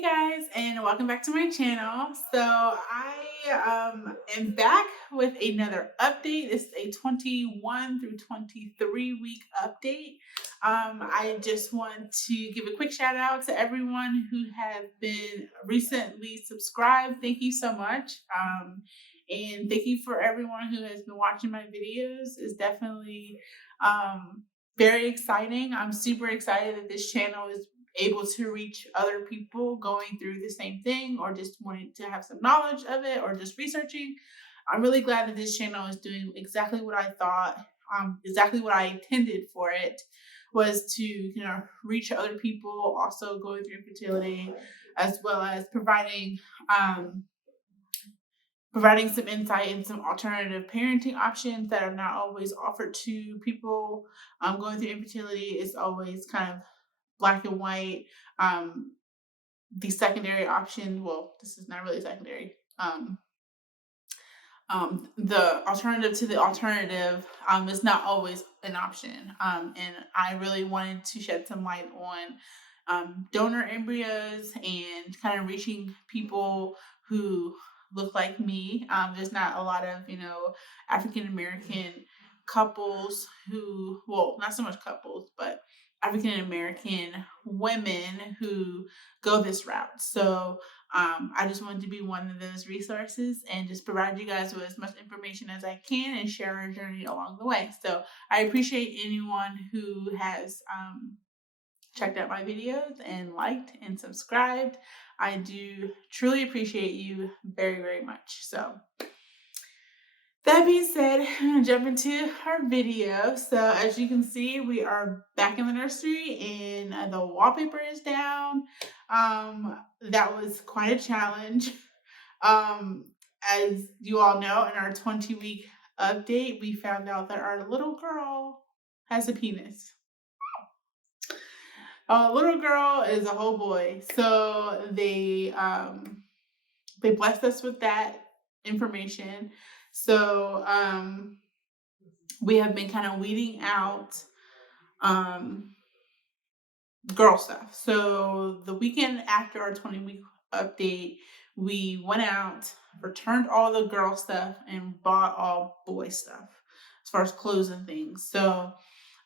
Hey guys, and welcome back to my channel. So I am back with another update. This is a 21 through 23 week update. I just want to give a quick shout out to everyone who have been recently subscribed. Thank you so much. And thank you for everyone who has been watching my videos. It's definitely very exciting. I'm super excited that this channel is able to reach other people going through the same thing or just wanting to have some knowledge of it or just researching. I'm really glad that this channel is doing exactly what I thought, exactly what I intended for it was to, reach other people also going through infertility, as well as um, providing some insight and some alternative parenting options that are not always offered to people going through infertility. It's always kind of black and white. Um, the secondary option, well, this is not really secondary. The alternative to the alternative is not always an option. And I really wanted to shed some light on donor embryos and kind of reaching people who look like me. There's not a lot of, African American couples who, well, not so much couples, but African American women who go this route. So I just wanted to be one of those resources and just provide you guys with as much information as I can and share our journey along the way. So I appreciate anyone who has checked out my videos and liked and subscribed. I do truly appreciate you very, very much. So that being said, I'm going to jump into our video. So as you can see, we are back in the nursery and the wallpaper is down. That was quite a challenge. As you all know, in our 20-week update, we found out that our little girl has a penis. A little girl is a whole boy. So they blessed us with that information. So we have been kind of weeding out girl stuff. So the weekend after our 20-week update, we went out, returned all the girl stuff, and bought all boy stuff as far as clothes and things. So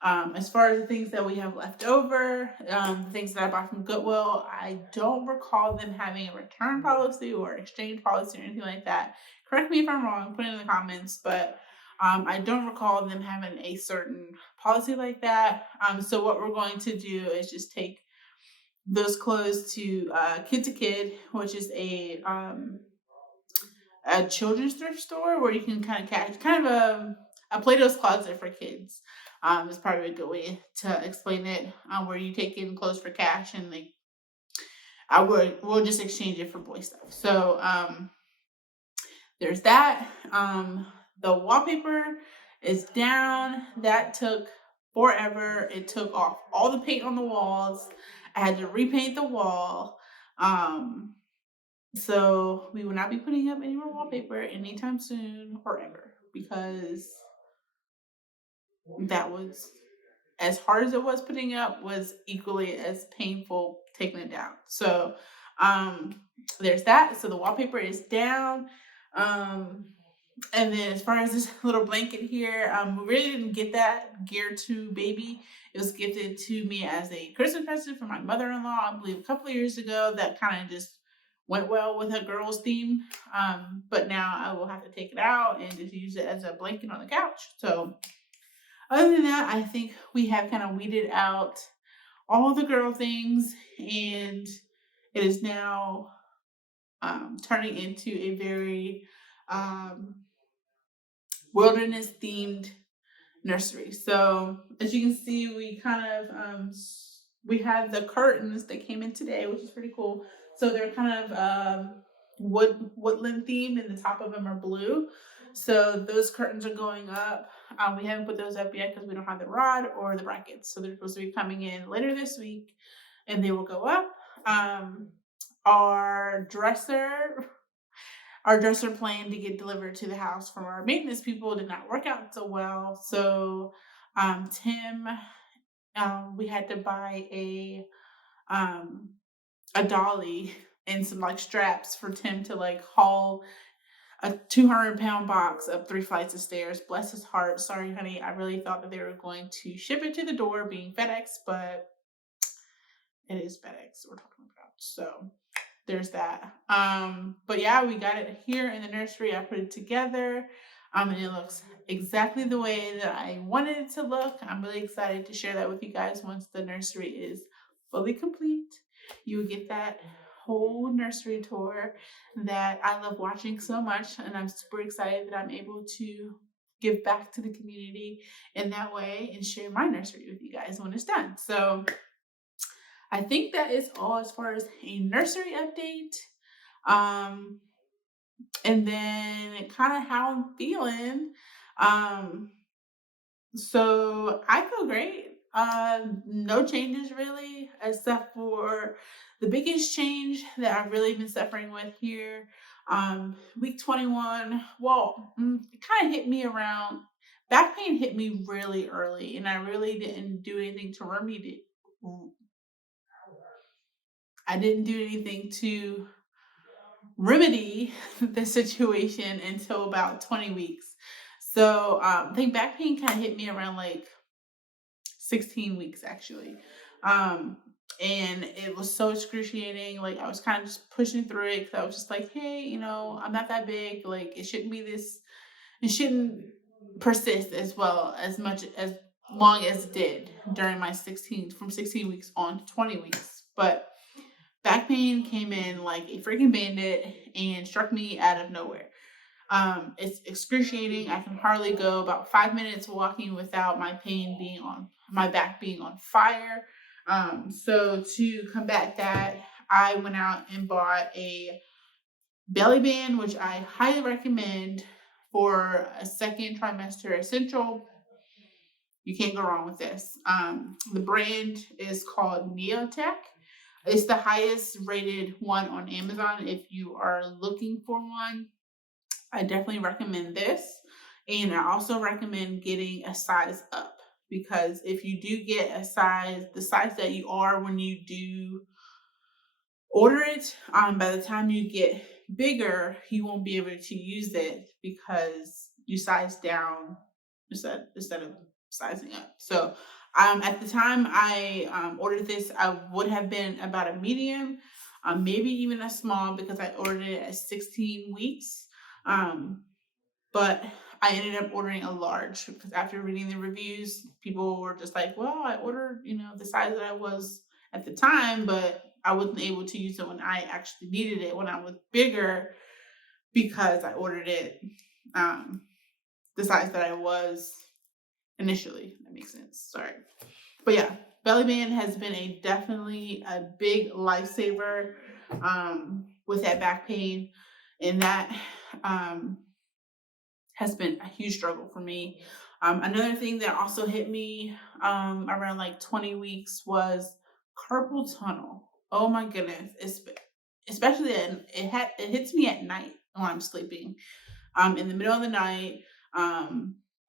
as far as the things that we have left over, the things that I bought from Goodwill, I don't recall them having a return policy or exchange policy or anything like that. Correct me if I'm wrong, put it in the comments, but I don't recall them having a certain policy like that. So what we're going to do is just take those clothes to Kid to Kid, which is a children's thrift store where you can kind of catch a Plato's Closet for kids. Is probably a good way to explain it. Where you take in clothes for cash and we'll just exchange it for boy stuff. So there's that. The wallpaper is down. That took forever. It took off all the paint on the walls. I had to repaint the wall. So we will not be putting up any more wallpaper anytime soon or ever, because that was, as hard as it was putting up, was equally as painful taking it down. So there's that. So the wallpaper is down. And then as far as this little blanket here, we really didn't get that geared to baby. It was gifted to me as a Christmas present from my mother-in-law, I believe a couple of years ago. That kind of just went well with a girls theme. But now I will have to take it out and just use it as a blanket on the couch. So other than that, I think we have kind of weeded out all the girl things, and it is now turning into a very wilderness themed nursery. So as you can see, we kind of we have the curtains that came in today, which is pretty cool. So they're kind of woodland themed, and the top of them are blue. So those curtains are going up. We haven't put those up yet because we don't have the rod or the brackets. So they're supposed to be coming in later this week, and they will go up. Our dresser plan to get delivered to the house from our maintenance people did not work out so well. So Tim, we had to buy a a dolly and some like straps for Tim to like haul a 200-pound box up 3 flights of stairs. Bless his heart. Sorry, honey. I really thought that they were going to ship it to the door being FedEx, but it is FedEx we're talking about. So there's that. But yeah, we got it here in the nursery. I put it together. And it looks exactly the way that I wanted it to look. I'm really excited to share that with you guys once the nursery is fully complete. You will get that whole nursery tour that I love watching so much, and I'm super excited that I'm able to give back to the community in that way and share my nursery with you guys when it's done. So I think that is all as far as a nursery update. Um, and then kind of how I'm feeling. Um, so I feel great. No changes really, except for the biggest change that I've really been suffering with here. Week 21. Well, it kind of hit me around. Back pain hit me really early, and I really didn't do anything to remedy it. I didn't do anything to remedy the situation until about 20 weeks. So I think back pain kind of hit me around like 16 weeks actually. And it was so excruciating. Like I was kind of just pushing through it because I was just like, hey, I'm not that big. Like it shouldn't be this, it shouldn't persist as well as much as long as it did during my from 16 weeks on to 20 weeks. But back pain came in like a freaking bandit and struck me out of nowhere. It's excruciating. I can hardly go about 5 minutes walking without my back being on fire. So to combat that, I went out and bought a belly band, which I highly recommend for a second trimester essential. You can't go wrong with this. The brand is called Neotech. It's the highest rated one on Amazon. If you are looking for one, I definitely recommend this. And I also recommend getting a size up, because if you do get the size that you are when you do order it, by the time you get bigger, you won't be able to use it because you size down instead of sizing up. So at the time I ordered this, I would have been about a medium, maybe even a small, because I ordered it at 16 weeks. But I ended up ordering a large because after reading the reviews, people were just like, well, I ordered, the size that I was at the time, but I wasn't able to use it when I actually needed it when I was bigger, because I ordered it the size that I was initially. That makes sense. Sorry. But yeah, belly band has been definitely a big lifesaver with that back pain. And that has been a huge struggle for me. Another thing that also hit me around like 20 weeks was carpal tunnel. Oh my goodness. Especially it hits me at night when I'm sleeping. In the middle of the night,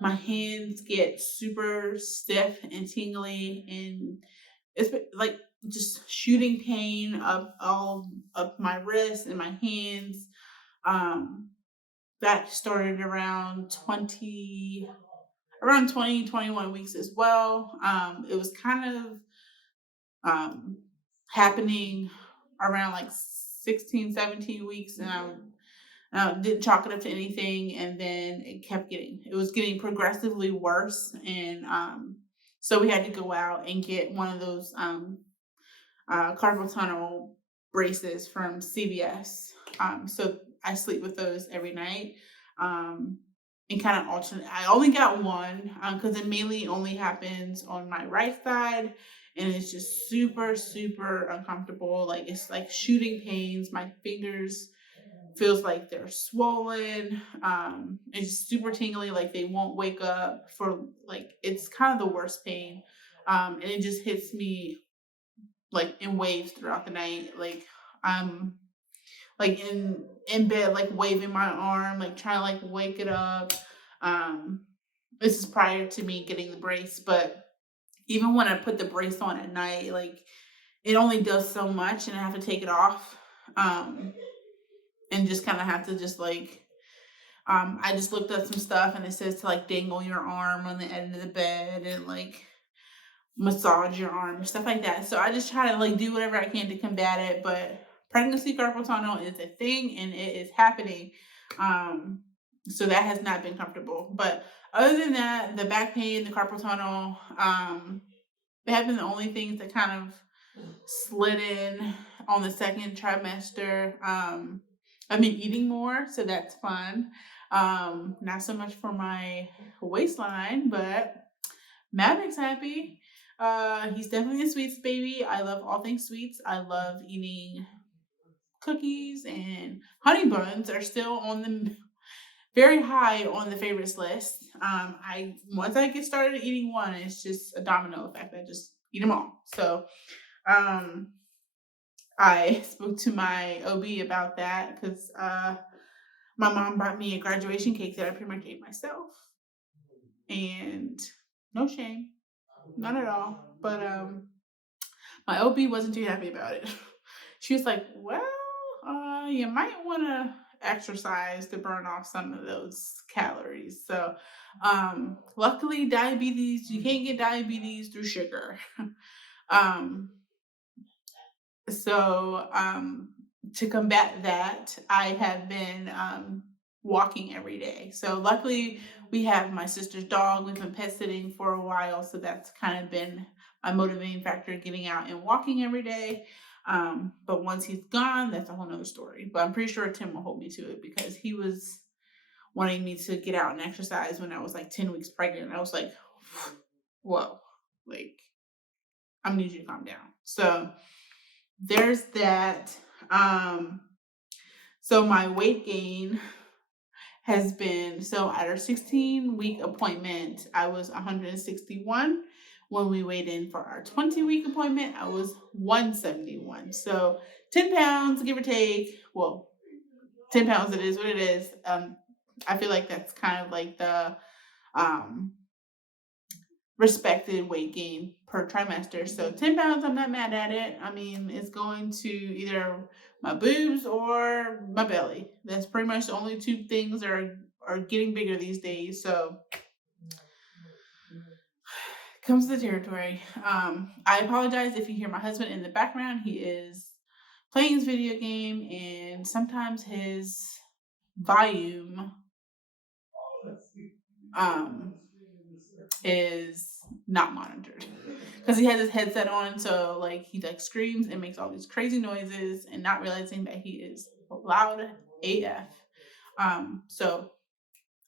my hands get super stiff and tingly, and it's like just shooting pain up all up my wrists and my hands. That started around 21 weeks as well. It was kind of happening around like 16, 17 weeks, and I didn't chalk it up to anything, and then it was getting progressively worse, and so we had to go out and get one of those carpal tunnel braces from CVS. So I sleep with those every night, and kind of alternate. I only got one because it mainly only happens on my right side, and it's just super, super uncomfortable. Like it's like shooting pains. My fingers feels like they're swollen. It's super tingly. Like they won't wake up for like it's kind of the worst pain, and it just hits me like in waves throughout the night. Like I'm like in bed, like waving my arm, like trying to like wake it up. This is prior to me getting the brace, but even when I put the brace on at night, like it only does so much, and I have to take it off, and just kind of have to just like, I just looked up some stuff, and it says to like dangle your arm on the end of the bed and like massage your arm, stuff like that. So I just try to like do whatever I can to combat it. But pregnancy carpal tunnel is a thing, and it is happening. So that has not been comfortable. But other than that, the back pain, the carpal tunnel, they have been the only things that kind of slid in on the second trimester. I've been eating more, so that's fun. Not so much for my waistline, but Maverick's happy. He's definitely a sweets baby. I love all things sweets. I love eating cookies, and honey buns are still on the very high on the favorites list. I once I get started eating one, it's just a domino effect. I just eat them all. So I spoke to my OB about that because my mom bought me a graduation cake that I pretty much ate myself, and no shame, none at all. But my OB wasn't too happy about it. She was like, "Well, you might want to exercise to burn off some of those calories." So, luckily, diabetes, you can't get diabetes through sugar. um, so, to combat that, I have been walking every day. So, luckily, we have my sister's dog. We've been pet sitting for a while, so that's kind of been my motivating factor, getting out and walking every day. But once he's gone, that's a whole nother story. But I'm pretty sure Tim will hold me to it because he was wanting me to get out and exercise when I was like 10 weeks pregnant. I was like, whoa, like, I need you to calm down. So there's that. So my weight gain has been, so at our 16-week appointment, I was 161. When we weighed in for our 20-week appointment, I was 171. So 10 pounds, give or take. Well, 10 pounds, it is what it is. I feel like that's kind of like the respected weight gain per trimester. So 10 pounds, I'm not mad at it. I mean, it's going to either my boobs or my belly. That's pretty much the only two things that are getting bigger these days. So comes the territory. I apologize if you hear my husband in the background. He is playing his video game, and sometimes his volume is not monitored because he has his headset on, so like he like screams and makes all these crazy noises and not realizing that he is loud AF. So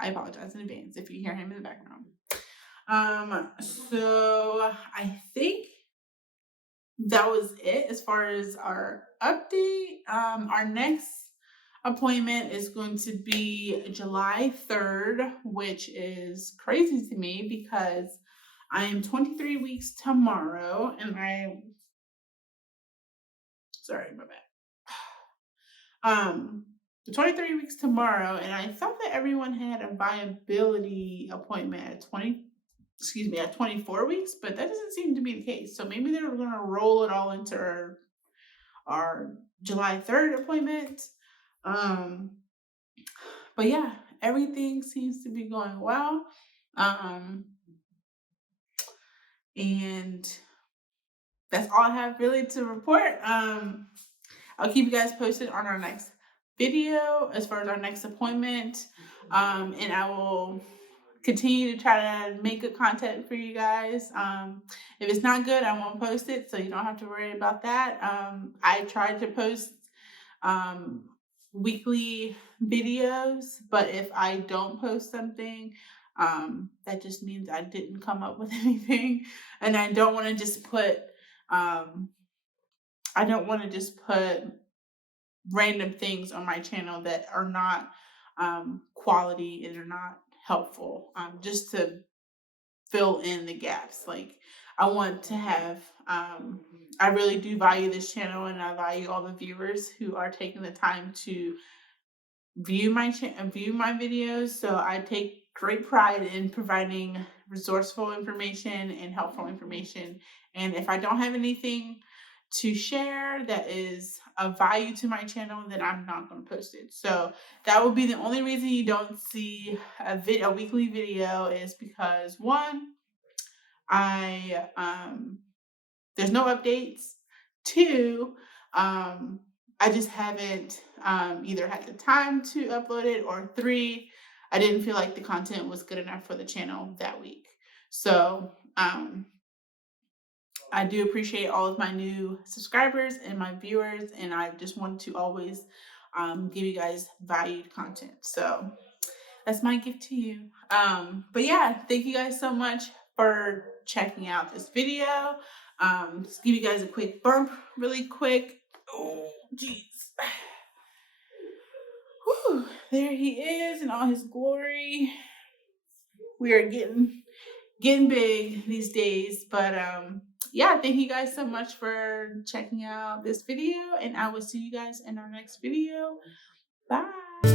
I apologize in advance if you hear him in the background. So I think that was it as far as our update. Our next appointment is going to be July 3rd, which is crazy to me because I am 23 weeks tomorrow, and sorry, my bad. 23 weeks tomorrow, and I thought that everyone had a viability appointment at 24 weeks, but that doesn't seem to be the case. So maybe they're going to roll it all into our July 3rd appointment. But yeah, everything seems to be going well. And that's all I have really to report. I'll keep you guys posted on our next video as far as our next appointment. And I will continue to try to make good content for you guys. If it's not good, I won't post it, so you don't have to worry about that. I tried to post weekly videos, but if I don't post something, that just means I didn't come up with anything. And I don't want to just put random things on my channel that are not quality and are not helpful, just to fill in the gaps. Like, I want to have, I really do value this channel, and I value all the viewers who are taking the time to view my videos. So I take great pride in providing resourceful information and helpful information. And if I don't have anything to share that is of value to my channel, then I'm not going to post it. So that will be the only reason you don't see a weekly video, is because one, I there's no updates. Two, I just haven't either had the time to upload it, or three, I didn't feel like the content was good enough for the channel that week. So I do appreciate all of my new subscribers and my viewers, and I just want to always give you guys valued content. So that's my gift to you. But yeah, thank you guys so much for checking out this video. Just give you guys a quick bump really quick. Oh, jeez. Whew, there he is in all his glory. We are getting big these days, but yeah, thank you guys so much for checking out this video, and I will see you guys in our next video. Bye.